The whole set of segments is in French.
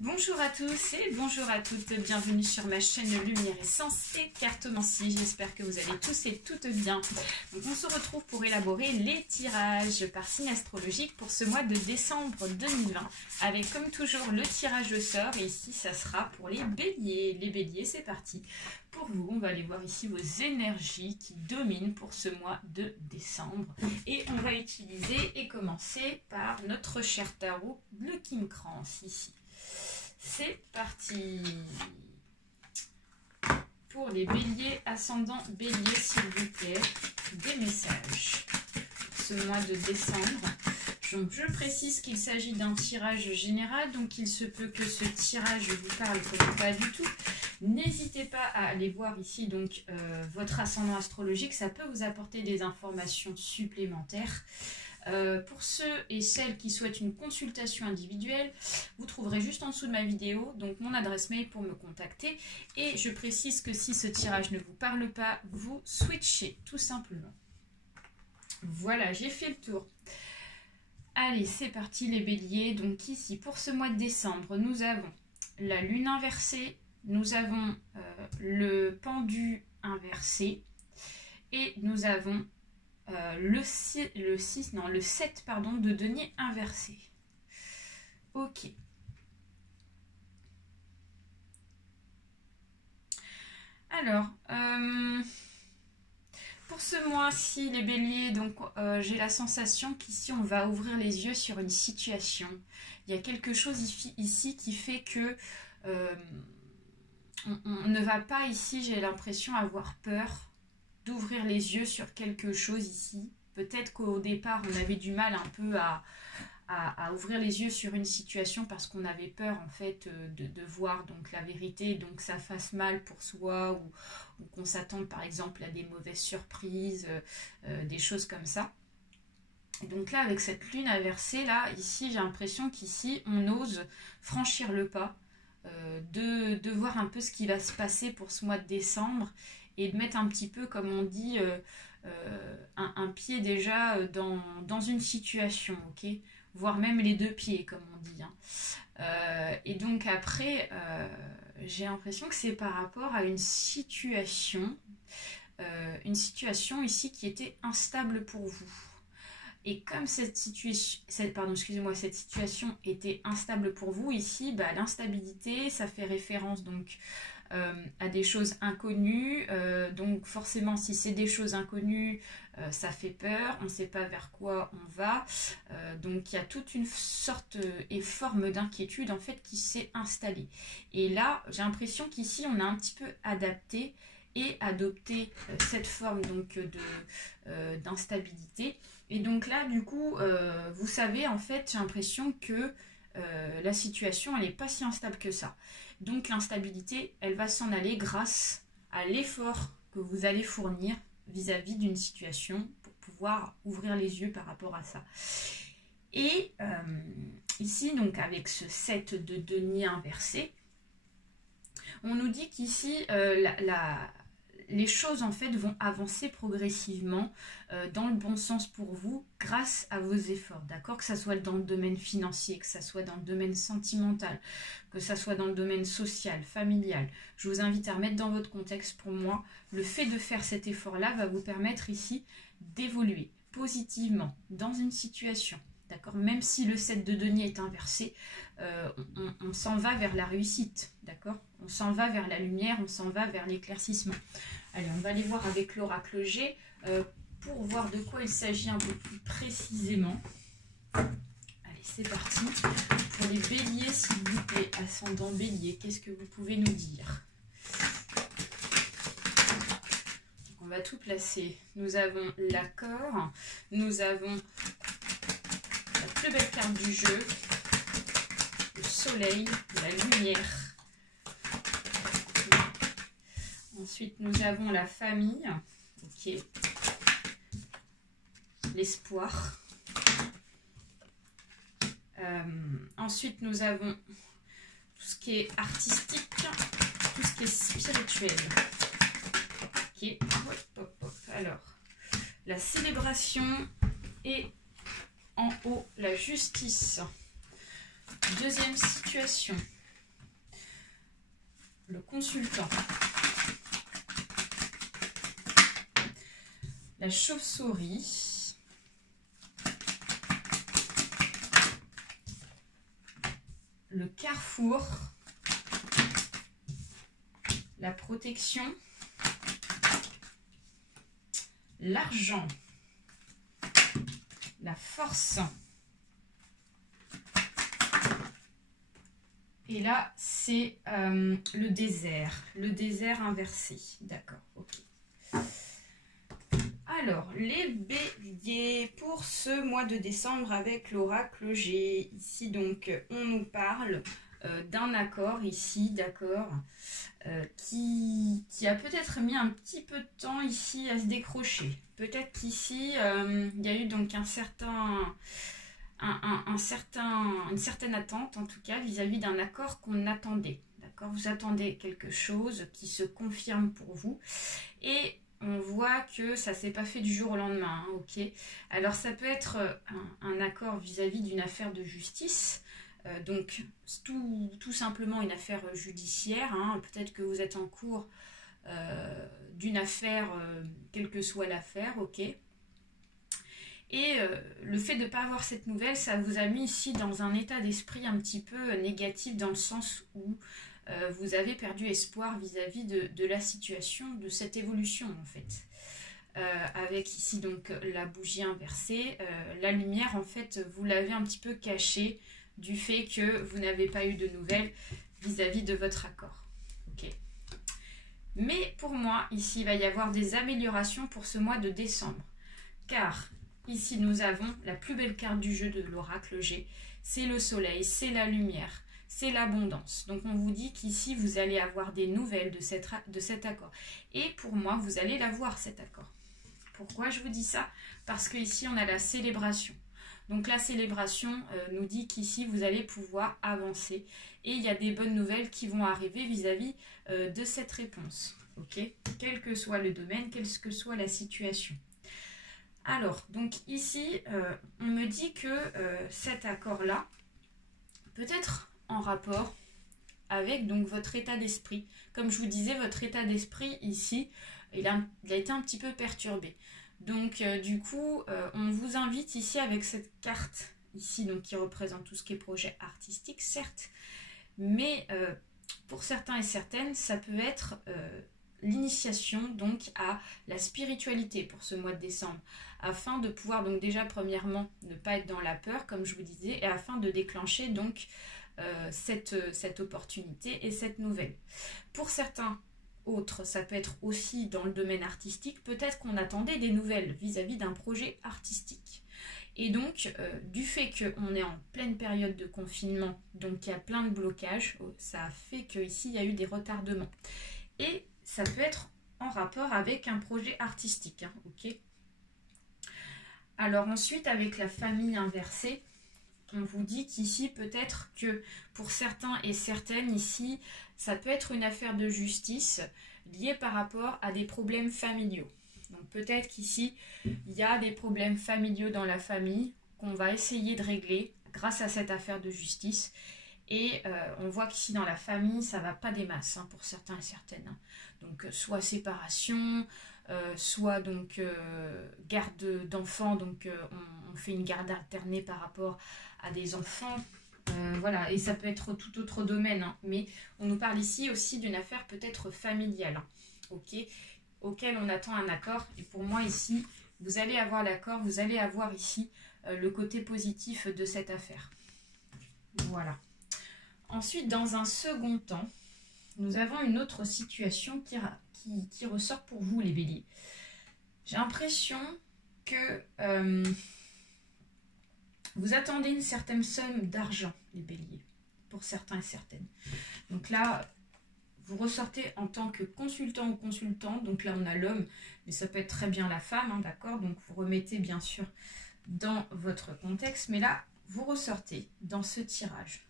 Bonjour à tous et bonjour à toutes, bienvenue sur ma chaîne Lumière Essence et Cartomancie. J'espère que vous allez tous et toutes bien. Donc on se retrouve pour élaborer les tirages par signe astrologique pour ce mois de décembre 2020. Avec comme toujours le tirage au sort et ici ça sera pour les béliers. Les béliers, c'est parti. Pour vous, on va aller voir ici vos énergies qui dominent pour ce mois de décembre. Et on va utiliser et commencer par notre cher tarot, le Kim Krans ici. C'est parti. Pour les béliers, ascendant bélier, s'il vous plaît, des messages pour ce mois de décembre. Donc, je précise qu'il s'agit d'un tirage général, donc il se peut que ce tirage vous parle comme pas du tout. N'hésitez pas à aller voir ici donc votre ascendant astrologique, ça peut vous apporter des informations supplémentaires. Pour ceux et celles qui souhaitent une consultation individuelle, vous trouverez juste en dessous de ma vidéo donc mon adresse mail pour me contacter. Et je précise que si ce tirage ne vous parle pas, vous switchez tout simplement. Voilà, j'ai fait le tour. Allez, c'est parti les béliers. Donc ici, pour ce mois de décembre, nous avons la lune inversée, nous avons le pendu inversé et nous avons le 7 de denier inversé. Ok. Alors, pour ce mois-ci, les béliers, donc j'ai la sensation qu'ici on va ouvrir les yeux sur une situation. Il y a quelque chose ici qui fait que on ne va pas ici, j'ai l'impression, avoir peur d'ouvrir les yeux sur quelque chose ici. Peut-être qu'au départ, on avait du mal un peu à ouvrir les yeux sur une situation parce qu'on avait peur en fait de voir donc la vérité, donc ça fasse mal pour soi ou qu'on s'attende par exemple à des mauvaises surprises, des choses comme ça. Et donc là, avec cette lune inversée, là, ici, j'ai l'impression qu'ici, on ose franchir le pas, de voir un peu ce qui va se passer pour ce mois de décembre et de mettre un petit peu, comme on dit, un pied déjà dans une situation, ok, voire même les deux pieds, comme on dit. Hein. Et donc après, j'ai l'impression que c'est par rapport à une situation ici qui était instable pour vous. Et comme cette situation était instable pour vous, ici, bah, l'instabilité, ça fait référence donc à des choses inconnues. Donc forcément, si c'est des choses inconnues, ça fait peur, on ne sait pas vers quoi on va. Donc il y a toute une sorte et forme d'inquiétude en fait qui s'est installée. Et là, j'ai l'impression qu'ici, on a un petit peu adapté et adopté cette forme donc d'instabilité. Et donc là, du coup, vous savez, en fait, j'ai l'impression que la situation, elle n'est pas si instable que ça. Donc l'instabilité, elle va s'en aller grâce à l'effort que vous allez fournir vis-à-vis d'une situation pour pouvoir ouvrir les yeux par rapport à ça. Et ici, donc avec ce 7 de denier inversé, on nous dit qu'ici, les choses en fait vont avancer progressivement dans le bon sens pour vous grâce à vos efforts, d'accord, que ça soit dans le domaine financier, que ça soit dans le domaine sentimental, que ça soit dans le domaine social, familial. Je vous invite à remettre dans votre contexte. Pour moi, le fait de faire cet effort-là va vous permettre ici d'évoluer positivement dans une situation. D'accord, même si le 7 de denier est inversé, on s'en va vers la réussite, d'accord, on s'en va vers la lumière, on s'en va vers l'éclaircissement. Allez, on va aller voir avec l'oracle G pour voir de quoi il s'agit un peu plus précisément. Allez, c'est parti. Pour les béliers, s'il vous plaît, ascendant bélier, qu'est-ce que vous pouvez nous dire? On va tout placer. Nous avons l'accord, nous avons la plus belle carte du jeu, le soleil, la lumière. Ensuite, nous avons la famille, ok, l'espoir. Ensuite, nous avons tout ce qui est artistique, tout ce qui est spirituel. Ok, hop, hop, hop. Alors, la célébration et en haut, la justice. Deuxième situation, le consultant. La chauve-souris. Le carrefour. La protection. L'argent. La force. Et là, c'est le désert inversé. D'accord, ok. Alors, les béliers, pour ce mois de décembre avec l'oracle G, ici donc, on nous parle d'un accord ici, d'accord, qui a peut-être mis un petit peu de temps ici à se décrocher. Peut-être qu'ici, il y a eu donc une certaine attente, en tout cas, vis-à-vis d'un accord qu'on attendait. D'accord, vous attendez quelque chose qui se confirme pour vous. Et on voit que ça ne s'est pas fait du jour au lendemain. Hein, ok. Alors, ça peut être un accord vis-à-vis d'une affaire de justice. Donc, tout simplement une affaire judiciaire. Hein. Peut-être que vous êtes en cours d'une affaire, quelle que soit l'affaire. Ok. Et le fait de ne pas avoir cette nouvelle, ça vous a mis ici dans un état d'esprit un petit peu négatif, dans le sens où vous avez perdu espoir vis-à-vis de la situation, de cette évolution en fait. Avec ici donc la bougie inversée, la lumière en fait vous l'avez un petit peu cachée du fait que vous n'avez pas eu de nouvelles vis-à-vis de votre accord. Ok. Mais pour moi, ici il va y avoir des améliorations pour ce mois de décembre. Car ici, nous avons la plus belle carte du jeu de l'oracle G. C'est le soleil, c'est la lumière, c'est l'abondance. Donc, on vous dit qu'ici, vous allez avoir des nouvelles de cet accord. Et pour moi, vous allez l'avoir, cet accord. Pourquoi je vous dis ça? Parce qu'ici, on a la célébration. Donc, la célébration nous dit qu'ici, vous allez pouvoir avancer. Et il y a des bonnes nouvelles qui vont arriver vis-à-vis de cette réponse. Ok, quel que soit le domaine, quelle que soit la situation. Alors, donc ici, on me dit que cet accord-là peut être en rapport avec donc votre état d'esprit. Comme je vous disais, votre état d'esprit ici, il a été un petit peu perturbé. Donc, du coup, on vous invite ici avec cette carte ici, donc qui représente tout ce qui est projet artistique, certes, mais pour certains et certaines, ça peut être l'initiation donc à la spiritualité pour ce mois de décembre, afin de pouvoir donc déjà premièrement ne pas être dans la peur comme je vous disais, et afin de déclencher donc cette opportunité et cette nouvelle. Pour certains autres, ça peut être aussi dans le domaine artistique, peut-être qu'on attendait des nouvelles vis-à-vis d'un projet artistique. Et donc, du fait qu'on est en pleine période de confinement, donc il y a plein de blocages, ça a fait qu'ici il y a eu des retardements. Et ça peut être en rapport avec un projet artistique, hein, ok. Alors ensuite, avec la famille inversée, on vous dit qu'ici, peut-être que pour certains et certaines, ici, ça peut être une affaire de justice liée par rapport à des problèmes familiaux. Donc peut-être qu'ici, il y a des problèmes familiaux dans la famille qu'on va essayer de régler grâce à cette affaire de justice. Et on voit qu'ici dans la famille, ça ne va pas des masses hein, pour certains et certaines. Hein. Donc soit séparation, soit donc garde d'enfants, donc on fait une garde alternée par rapport à des enfants. Voilà, et ça peut être tout autre domaine. Hein, mais on nous parle ici aussi d'une affaire peut-être familiale. Hein, ok, auquel on attend un accord. Et pour moi ici, vous allez avoir l'accord, vous allez avoir ici le côté positif de cette affaire. Voilà. Ensuite, dans un second temps, nous avons une autre situation qui ressort pour vous, les béliers. J'ai l'impression que vous attendez une certaine somme d'argent, les béliers, pour certains et certaines. Donc là, vous ressortez en tant que consultant ou consultante. Donc là, on a l'homme, mais ça peut être très bien la femme, hein, d'accord? Donc vous remettez bien sûr dans votre contexte. Mais là, vous ressortez dans ce tirage.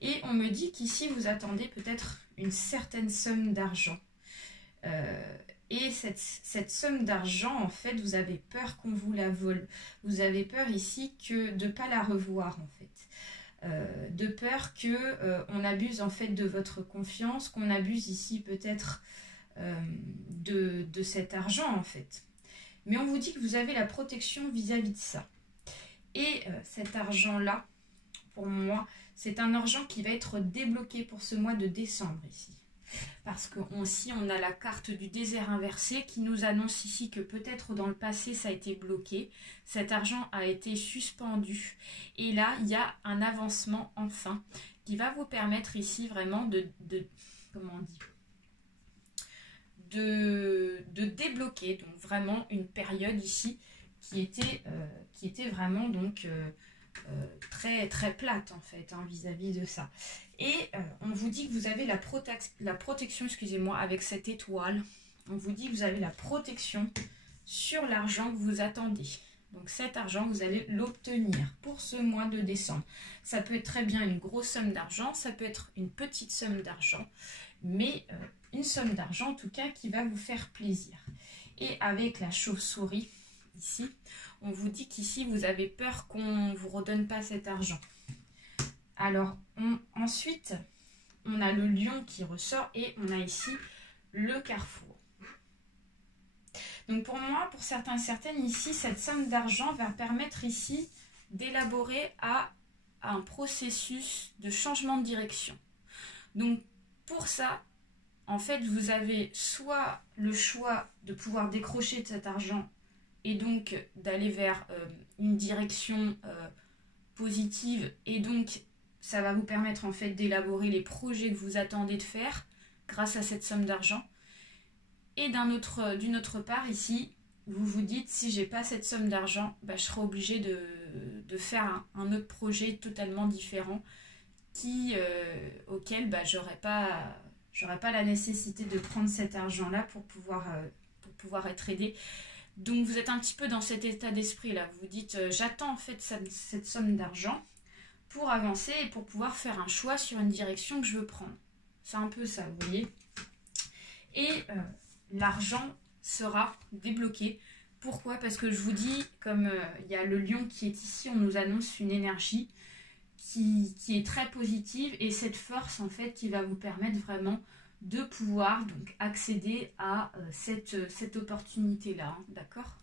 Et on me dit qu'ici, vous attendez peut-être une certaine somme d'argent. Et cette somme d'argent, en fait, vous avez peur qu'on vous la vole. Vous avez peur ici de ne pas la revoir, en fait. de peur que on abuse en fait de votre confiance, qu'on abuse ici peut-être de cet argent en fait. Mais on vous dit que vous avez la protection vis-à-vis de ça. Et cet argent-là, pour moi, c'est un argent qui va être débloqué pour ce mois de décembre ici. Parce que si on a la carte du désert inversé qui nous annonce ici que peut-être dans le passé ça a été bloqué, cet argent a été suspendu. Et là, il y a un avancement enfin qui va vous permettre ici vraiment comment on dit, de débloquer donc vraiment une période ici qui était vraiment donc très très plate en fait vis-à-vis de ça. Et on vous dit que vous avez la protection, excusez-moi, avec cette étoile. On vous dit que vous avez la protection sur l'argent que vous attendez. Donc cet argent, vous allez l'obtenir pour ce mois de décembre. Ça peut être très bien une grosse somme d'argent, ça peut être une petite somme d'argent, mais une somme d'argent en tout cas qui va vous faire plaisir. Et avec la chauve-souris ici, on vous dit qu'ici vous avez peur qu'on ne vous redonne pas cet argent. Alors ensuite, on a le lion qui ressort et on a ici le carrefour. Donc pour moi, pour certains et certaines, ici, cette somme d'argent va permettre ici d'élaborer à un processus de changement de direction. Donc pour ça, en fait, vous avez soit le choix de pouvoir décrocher de cet argent et donc d'aller vers une direction positive, et donc ça va vous permettre en fait d'élaborer les projets que vous attendez de faire grâce à cette somme d'argent. Et d'une autre part ici, vous vous dites, si j'ai pas cette somme d'argent, je serai obligé de faire un autre projet totalement différent auquel j'aurais pas la nécessité de prendre cet argent là pour pouvoir être aidé. Donc vous êtes un petit peu dans cet état d'esprit là, vous vous dites j'attends en fait cette somme d'argent pour avancer et pour pouvoir faire un choix sur une direction que je veux prendre. C'est un peu ça, vous voyez. Et l'argent sera débloqué. Pourquoi? Parce que je vous dis, comme il y a le lion qui est ici, on nous annonce une énergie qui est très positive, et cette force en fait qui va vous permettre vraiment de pouvoir donc accéder à cette opportunité-là, hein, d'accord?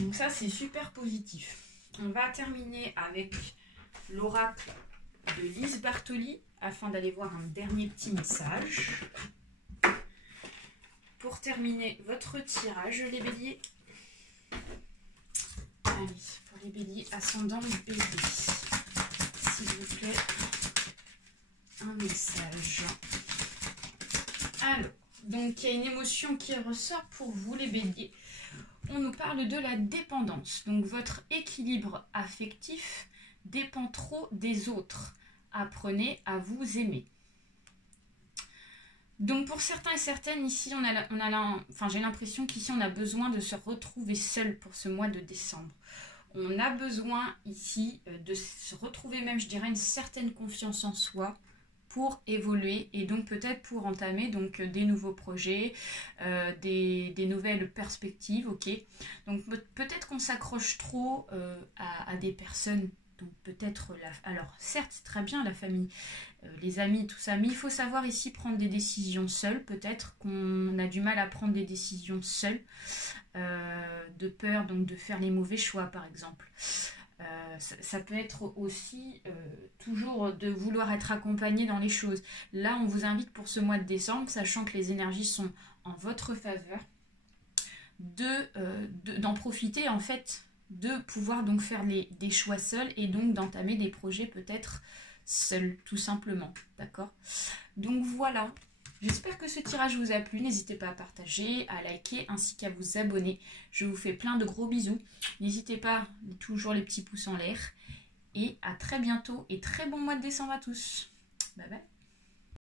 Donc ça, c'est super positif. On va terminer avec l'oracle de Lise Bartoli afin d'aller voir un dernier petit message. Pour terminer votre tirage, les béliers. Allez, pour les béliers, ascendant bélier, s'il vous plaît, un message. Alors, donc il y a une émotion qui ressort pour vous les béliers. On nous parle de la dépendance. Donc votre équilibre affectif dépend trop des autres. Apprenez à vous aimer. Donc pour certains et certaines, ici, j'ai l'impression qu'ici on a besoin de se retrouver seul pour ce mois de décembre. On a besoin ici de se retrouver même, je dirais, une certaine confiance en soi pour évoluer et donc peut-être pour entamer donc des nouveaux projets, des nouvelles perspectives, ok. Donc peut-être qu'on s'accroche trop à des personnes. Donc peut-être, alors certes c'est très bien la famille, les amis, tout ça, mais il faut savoir ici prendre des décisions seules. Peut-être qu'on a du mal à prendre des décisions seules, de peur donc de faire les mauvais choix par exemple. Ça peut être aussi toujours de vouloir être accompagné dans les choses. Là on vous invite pour ce mois de décembre, sachant que les énergies sont en votre faveur, d'en profiter en fait, de pouvoir donc faire des choix seuls et donc d'entamer des projets peut-être seuls, tout simplement, d'accord? Donc voilà, j'espère que ce tirage vous a plu, n'hésitez pas à partager, à liker ainsi qu'à vous abonner. Je vous fais plein de gros bisous, n'hésitez pas, toujours les petits pouces en l'air, et à très bientôt et très bon mois de décembre à tous. Bye bye.